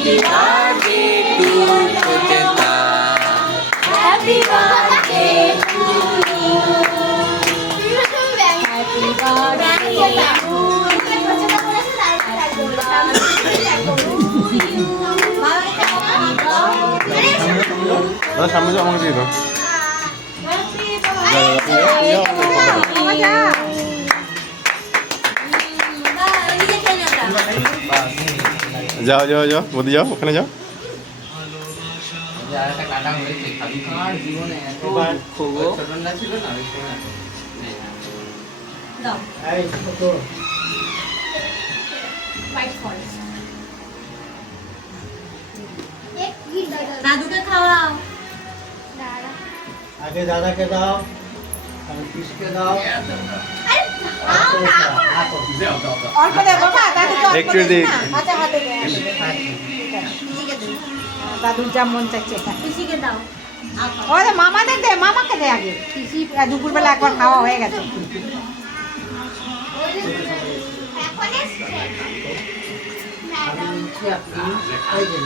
Happy birthday to Sucheta. Happy birthday to you. Happy birthday to 나 잠을 좀 먹지 너. যাও যাও যাও বদি যাও ওখানে যাও দাদুকে খাওয়াও আগে দাদাকে দাও আমি পিসকে দাও অল্প দে বাবা, দাদুকে অল্প একটু দে দিক। না। আচ্ছা, হাতে দে। দাদুর যা মন চাইছে এটা। পিসিকে দাও ওরে মামাদের দে, মামাকে দে আগে। পিসি দুপুরবেলা একবার খাওয়া হয়ে গেছে। আমি নিচ্ছি আপনি এই যে